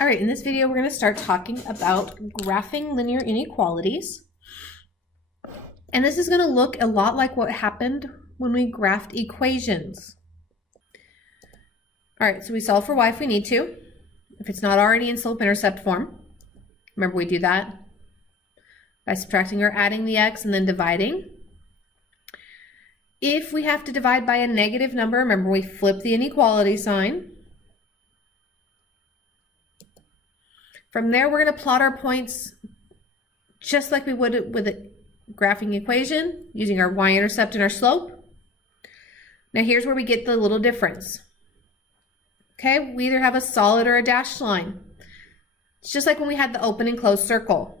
All right, in this video, we're going to start talking about graphing linear inequalities. And this is going to look a lot like what happened when we graphed equations. All right, so we solve for y if we need to, if it's not already in slope-intercept form. Remember, we do that by subtracting or adding the x and then dividing. If we have to divide by a negative number, remember, we flip the inequality sign. From there, we're going to plot our points just like we would with a graphing equation, using our y-intercept and our slope. Now here's where we get the little difference. Okay, we either have a solid or a dashed line. It's just like when we had the open and closed circle.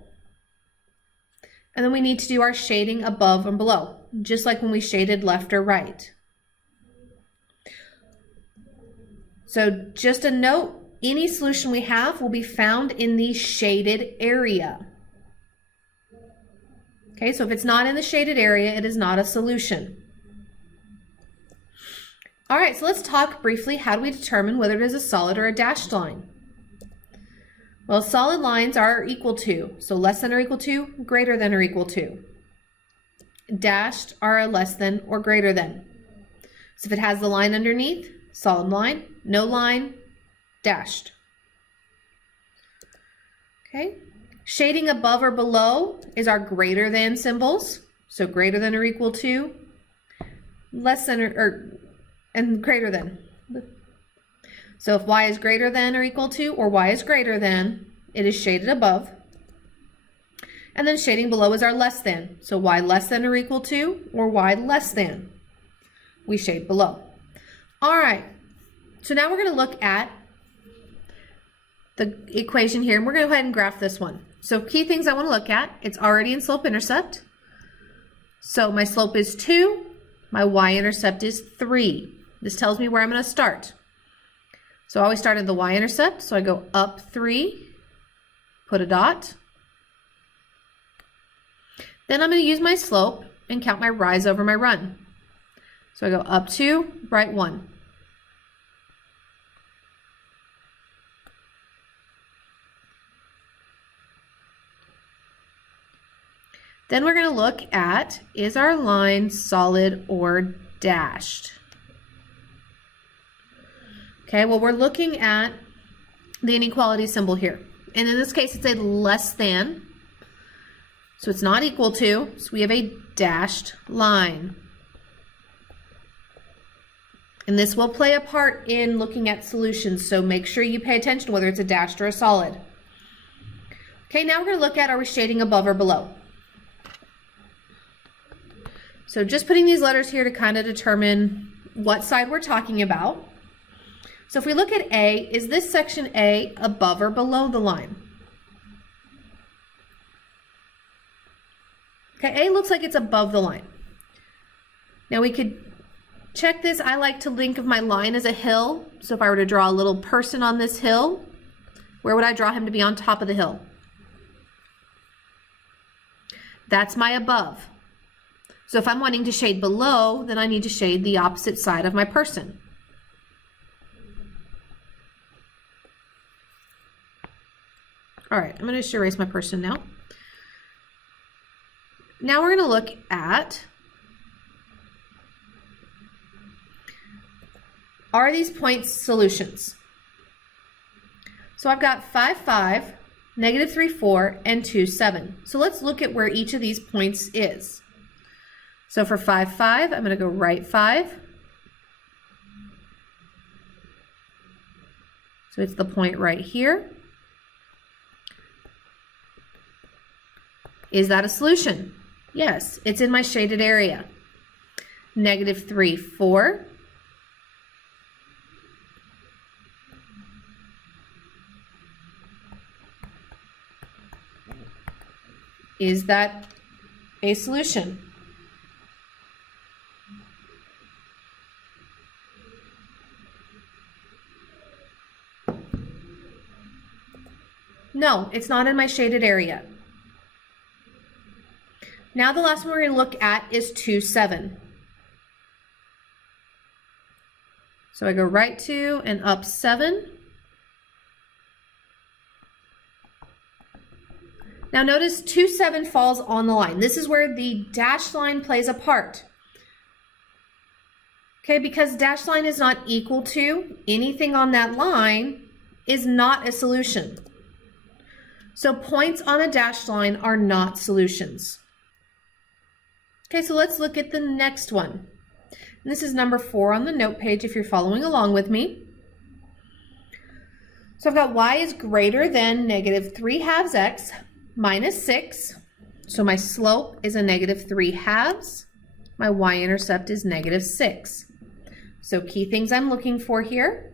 And then we need to do our shading above and below, just like when we shaded left or right. So just a note, any solution we have will be found in the shaded area. Okay, so if it's not in the shaded area, it is not a solution. All right, so let's talk briefly, how do we determine whether it is a solid or a dashed line? Well, solid lines are equal to, so less than or equal to, greater than or equal to. Dashed are a less than or greater than. So if it has the line underneath, solid line, no line, dashed. Okay, shading above or below is our greater than symbols. So greater than or equal to, less than and greater than. So if y is greater than or equal to, or y is greater than, it is shaded above. And then shading below is our less than. So y less than or equal to, or y less than, we shade below. All right, so now we're going to look at the equation here, and we're going to go ahead and graph this one. So key things I want to look at, it's already in slope-intercept. So my slope is 2, my y-intercept is 3. This tells me where I'm going to start. So I always start at the y-intercept, so I go up 3, put a dot. Then I'm going to use my slope and count my rise over my run. So I go up 2, right 1. Then we're going to look at, is our line solid or dashed? Okay, well, we're looking at the inequality symbol here. And in this case, it's a less than. So it's not equal to, so we have a dashed line. And this will play a part in looking at solutions, so make sure you pay attention whether it's a dashed or a solid. Okay, now we're going to look at, are we shading above or below? So just putting these letters here to kind of determine what side we're talking about. So if we look at A, is this section A above or below the line? Okay, A looks like it's above the line. Now we could check this. I like to think of my line as a hill. So if I were to draw a little person on this hill, where would I draw him to be on top of the hill? That's my above. So if I'm wanting to shade below, then I need to shade the opposite side of my person. All right, I'm going to just erase my person now. Now we're going to look at, are these points solutions? So I've got 5, 5, negative 3, 4, and 2, 7. So let's look at where each of these points is. So for 5, 5, I'm going to go right 5. So it's the point right here. Is that a solution? Yes, it's in my shaded area. Negative 3, 4. Is that a solution? No, it's not in my shaded area. Now the last one we're going to look at is 2, 7. So I go right 2 and up 7. Now notice 2, 7 falls on the line. This is where the dashed line plays a part. Okay, because dashed line is not equal to, anything on that line is not a solution. So points on a dashed line are not solutions. Okay, so let's look at the next one. And this is number 4 on the note page if you're following along with me. So I've got y is greater than negative 3/2 x minus 6. So my slope is a negative 3/2. My y-intercept is negative 6. So key things I'm looking for here.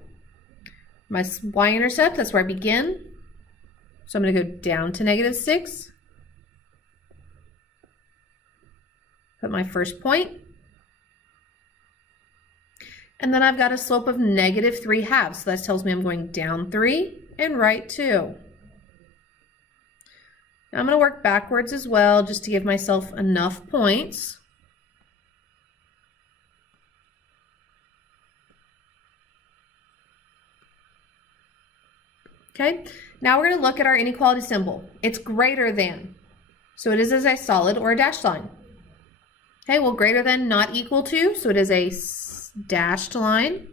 My y-intercept, that's where I begin. So I'm going to go down to negative 6. Put my first point. And then I've got a slope of negative 3/2. So that tells me I'm going down 3 and right 2. Now I'm going to work backwards as well just to give myself enough points. Okay, now we're going to look at our inequality symbol. It's greater than. So it is as a solid or a dashed line. Okay, well, greater than, not equal to, so it is a dashed line.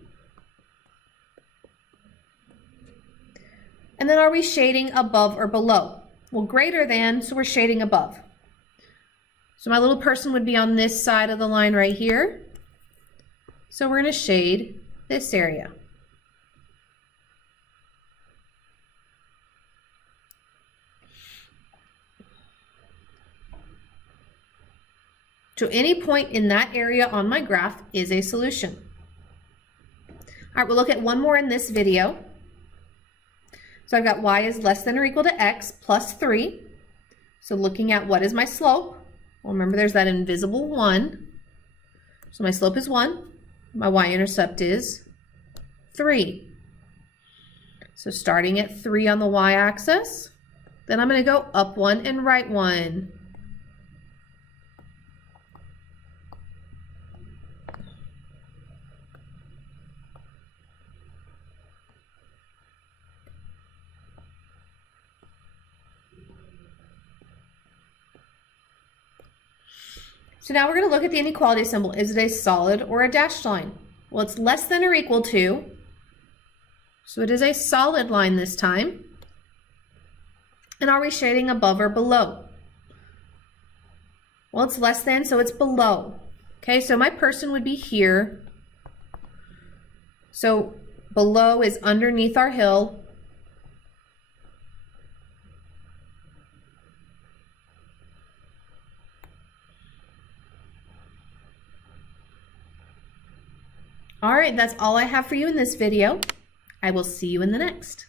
And then are we shading above or below? Well, greater than, so we're shading above. So my little person would be on this side of the line right here. So we're going to shade this area. So any point in that area on my graph is a solution. All right, we'll look at one more in this video. So I've got y is less than or equal to x plus 3. So looking at what is my slope, well, remember there's that invisible 1. So my slope is 1. My y-intercept is 3. So starting at 3 on the y-axis, then I'm going to go up 1 and right 1. So now we're going to look at the inequality symbol. Is it a solid or a dashed line? Well, it's less than or equal to, so it is a solid line this time. And are we shading above or below? Well, it's less than, so it's below. Okay, so my person would be here. So below is underneath our hill. All right, that's all I have for you in this video. I will see you in the next.